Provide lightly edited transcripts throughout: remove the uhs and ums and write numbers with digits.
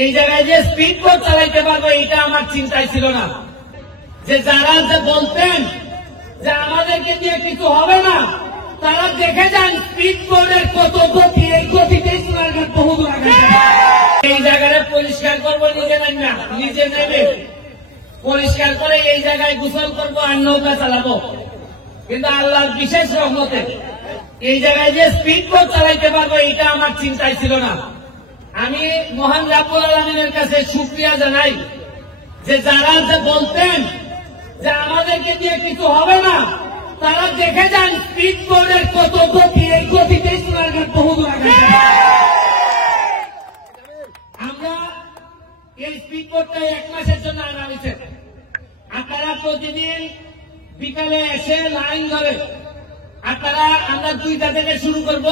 এই জায়গায় যে স্পিড বোট চালাইতে পারবো এটা আমার চিন্তায় ছিল না। যে যারা যে বলতেন যে আমাদেরকে দিয়ে কিছু হবে না, তারা দেখে যান স্পিড বোটের কত গতি, এই গতিতেই সোনারঘাট বহুদূর আগে। এই জায়গায় পরিষ্কার করবো নিজে নাই না, নিজে নেবে পরিষ্কার করে এই জায়গায় গোসল করবো আর নৌকা চালাবো। কিন্তু আল্লাহর বিশেষ রহমতে এই জায়গায় যে স্পিড বোট চালাইতে পারবো এটা আমার চিন্তায় ছিল না। আমি মহান রাব্বুল আলামিনের কাছে শুকরিয়া জানাই যে যারা যে বলতেন যে আমাদেরকে দিয়ে কিছু হবে না, তারা দেখে যান স্পিড বোটের কত গতি, এই গতিতেই সোনারঘাট বহুদূর আগে। আমরা এই স্পিড বোটটা 1 মাসের জন্য আনা হয়েছে। আপনারা প্রতিদিন বিকালে এসে লাইন ধরে আপনারা, আমরা 2টা থেকে শুরু করব।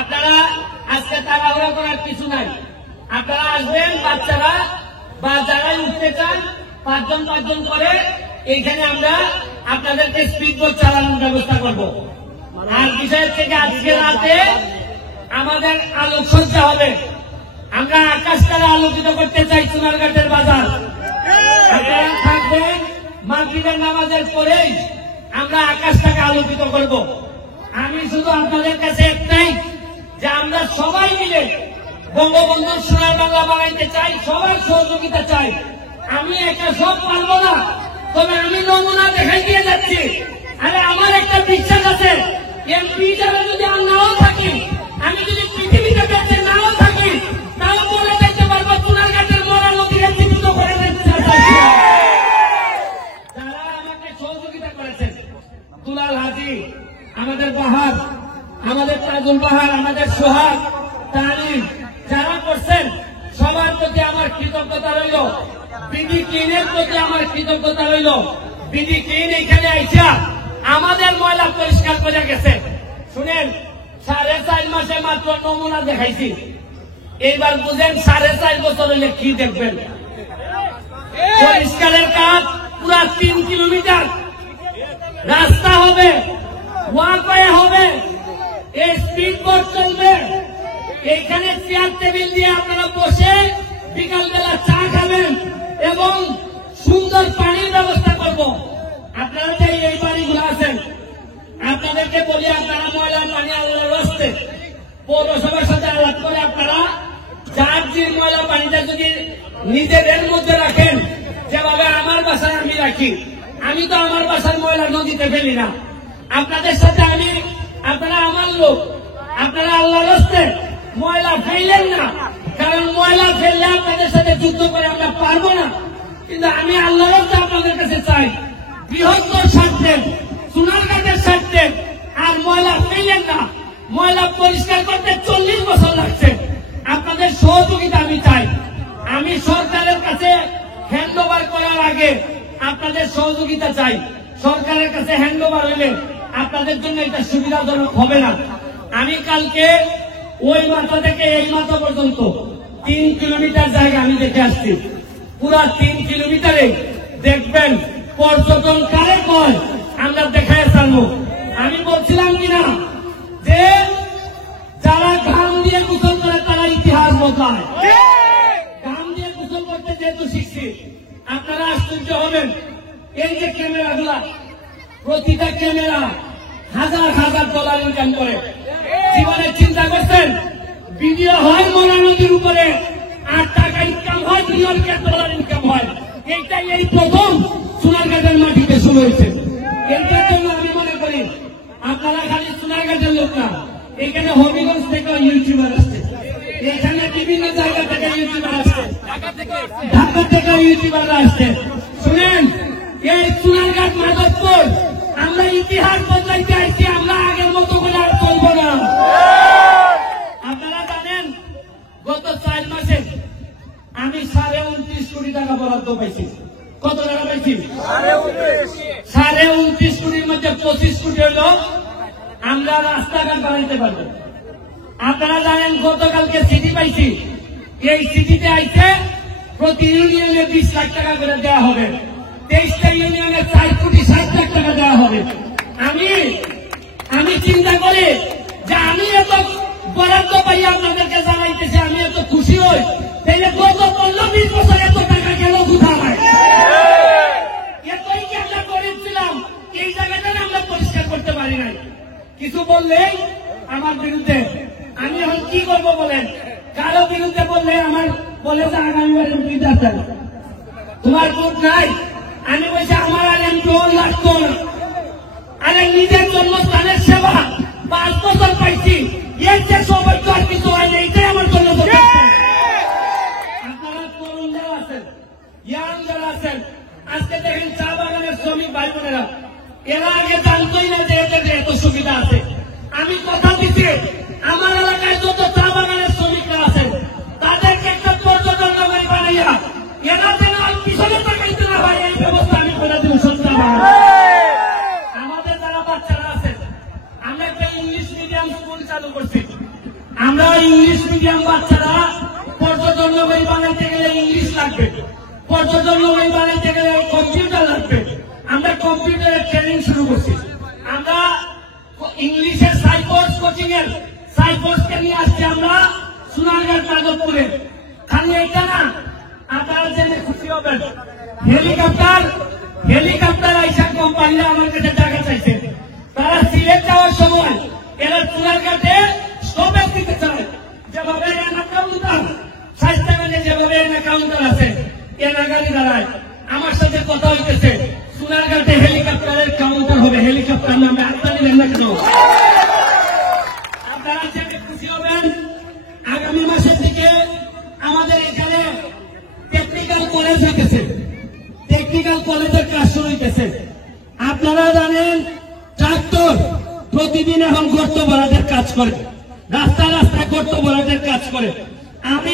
আপনারা আজকে তাড়াহুড়া করার কিছু নাই। আপনারা আসবেন, বাচ্চারা বা যারাই উঠতে চান 5 জন করে এইখানে আমরা আপনাদেরকে স্পিড বোট চালানোর ব্যবস্থা করব। আর বিষয় থেকে আজকে রাতে আমাদের আলোকসজ্জা হবে। আমরা আকাশটাকে আলোকিত করতে চাই সোনারঘাটের বাজার। আপনারা থাকবেন, মাগরিবের নামাজের পরেই আমরা আকাশটাকে আলোকিত করব। আমি শুধু আপনাদের কাছে একটাই, যে আমরা সবাই মিলে বঙ্গবন্ধুর সোনার বাংলা বানাইতে চাই, সবাই সহযোগিতা চাই। আমি একা সব পারবো না, তবে আমি নমুনা দেখাই দিয়ে যাচ্ছি। আরে আমার একটা বিশ্বাস আছে, এমপি যারা যদি আর নাও থাকি, আমি যদি পৃথিবীতে বেঁচে নাও থাকি, তাও বলে যাইতে পারবো সোনারঘাটের মরা নদীকে জীবিত করে দিচ্ছে। যারা আমাকে সহযোগিতা করেছেন, দুলাল হাজি, আমাদের বাহার, আমাদের তাজুল বাহার, আমাদের সোহাগ, তারিম, যারা করছেন সবার প্রতি আমার কৃতজ্ঞতা রইল। বিডি ক্লিনের প্রতি আমার কৃতজ্ঞতা রইল। বিডি ক্লিন এখানে আইসা আমাদের ময়লা পরিষ্কার করে গেছে। শুনেন, 4.5 মাসে মাত্র নমুনা দেখাইছি। এইবার বুঝেন 4.5 বছর হলে কি দেখবেন। পরিষ্কারের কাজ পুরা 3 কিলোমিটার রাস্তা হবে, ওয়াকওয়ে হবে, এই স্পিড বোট চলবে। এইখানে চেয়ার টেবিল দিয়ে আপনারা বসে বিকালবেলা চা খাবেন এবং সুন্দর পানির ব্যবস্থা করব। আপনারা যে এই বাড়িগুলো আছেন, আপনাদেরকে বলি, আপনারা ময়লার পানি আল্লাহর রাস্তে পৌরসভার সাথে আলাপ করে আপনারা যার যে ময়লা পানিটা যদি নিজেদের মধ্যে রাখেন, যেভাবে আমার বাসায় আমি রাখি। আমি তো আমার বাসার ময়লা নদীতে ফেলি না। আপনাদের সাথে আমি, আপনারা আমার লোক, আপনারা আল্লাহর রাস্তে ময়লা ফেললেন না, কারণ ময়লা ফেললে আপনাদের সাথে যুদ্ধ করে আমরা পারবো না। কিন্তু আমি আল্লাহর রাস্তে আপনাদের কাছে চাই, বৃহত্তর স্বার্থে, সোনারঘাটের স্বার্থে আর ময়লা ফেললেন না। ময়লা পরিষ্কার করতে 40 বছর লাগছে। আপনাদের সহযোগিতা আমি চাই। আমি সরকারের কাছে হ্যান্ড ওভার করার আগে আপনাদের সহযোগিতা চাই। সরকারের কাছে হ্যান্ড ওভার হইলে আপনাদের জন্য এটা সুবিধাজনক হবে না। আমি কালকে ওই মাথা থেকে এই মাথা পর্যন্ত 3 কিলোমিটার জায়গা আমি দেখে আসছি। পুরা 3 কিলোমিটারে দেখবেন পর্যটন কারে কয় আমরা দেখায় ছাড়বো। আমি বলছিলাম কিনা যে যারা ঘাম দিয়ে গোসল করে তারা ইতিহাস বদলায়। ঘাম দিয়ে গোসল করতে যেহেতু শিখছি, আপনারা আশ্চর্য হবেন। এই যে ক্যামেরাগুলা, প্রতিটা ক্যামেরা $1000 ইনকাম করে। জীবনে চিন্তা করছেন, ভিডিও হয় মরা নদীর উপরে, $8 ইনকাম হয়, $2 ইনকাম হয়। এইটাই এই প্রথম সোনারঘাটের মাটিতে শুরু হয়েছে। এইটার জন্য আমি মনে করি আপনারা খালি সোনারঘাটের লোক না, এখানে হবিগঞ্জ থেকে ইউটিউবার আসছে, এখানে বিভিন্ন জায়গা থেকে ইউটিউবার আসছে, ঢাকা থেকে ইউটিউবার আসছে। শুনেন, এই সোনারঘাট মাধবপুর আমরা ইতিহাস বদলাইতে আইছি। আমরা আগের মতো করে আর চলবো না। আপনারা জানেন, গত 4 মাসে আমি 29.5 কোটি টাকা বরাদ্দ পাইছি। কত টাকা পাইছি? 29.5 কোটির মধ্যে 25 কোটি হল আমরা রাস্তাঘাট বানাইতে পারবো। আপনারা জানেন, গতকালকে সিটি পাইছি। এই সিটিতে আইছে প্রতি ইউনিয়নে 20 লাখ টাকা করে দেওয়া হবে। 23টা ইউনিয়নে 4.60 কোটি টাকা দেওয়া হবে। আমি চিন্তা করি যে আমি এত বরাদ্দ পাই আপনাদেরকে জানাইতেছি, আমি এত খুশি হই। তাইলে বললেই আমার বিরুদ্ধে। আমি এখন কি করবো বলেন? কারো বিরুদ্ধে বললে আমার বলে যে আগামীবার এমপি যাচ্ছেন, তোমার ভোট নাই। আমি বলছি আমার আর এমপি লাগতো না। আরে নিজের জন্মস্থানের সেবা 5 বছর পাইছি, এর যে সৌভাগ্য আর কিছু হয় না, এটাই আমার জন্য যথেষ্ট। আপনারা তরুণ যারা আছেন, ইয়াং যারা আছেন, আজকে দেখেন চা বাগানের শ্রমিক ভাই বোনেরা, এরা আগে জানতোই না যে এদের এত সুবিধা আছে। আমি কথা দিচ্ছি, আমার এলাকায় যত চা বাগানের শ্রমিকরা আছেন তাদেরকে একটা পর্যটন নগরী বানাইয়া এরা যেন আর পিছনে তাকাইতে না হয়, এই ব্যবস্থা আমি করে দিব। সত্যি আমাদের যারা বাচ্চারা আছে, আমরা একটা ইংলিশ মিডিয়াম স্কুল চালু করছি। আমরা ইংলিশ মিডিয়াম বাচ্চারা পর্যটন নগরী বানাইতে গেলে ইংলিশ লাগবে, পর্যটন নগরী বানাইতে গেলে কম্পিউটার লাগবে। আমরা কম্পিউটারের ট্রেনিং শুরু করছি। আমরা ইংলিশের সাইকোর্স কোচিং এর সাইকোর্সকে নিয়ে আসছি আমরা সোনারগাঁও যাদবপুরে। খালি এটা না, আপনারা জেনে খুশি হবেন, হেলিকপ্টার আইসা কোম্পানিরা আমার কাছে টাকা চাইছে। তারা সিলেট যাওয়ার সময় এরা সোনারগাঁতে স্টপেজ দিতে চায়। যেভাবে কাউন্টার স্বাস্থ্যগঞ্জে যেভাবে কাউন্টার আছে, এরা গাড়ি দাঁড়ায়। আমার সাথে কথা হইতেছে, সোনারগাঁতে হেলিকপ্টারের কাউন্টার হবে। হেলিকপ্টার নামে আপনারা নেন না কেন? আপনারা জেনে খুশি হবেন, আগামী মাসের দিকে আমাদের এখানে টেকনিক্যাল কলেজ হইতেছে, টেকনিক্যাল কলেজের কাজ শুরু হইতেছে। আপনারা জানেন ট্রাক্টর প্রতিদিন এখন গর্ত ভরাটের কাজ করে, রাস্তায় রাস্তায় গর্ত ভরাটের কাজ করে। আমি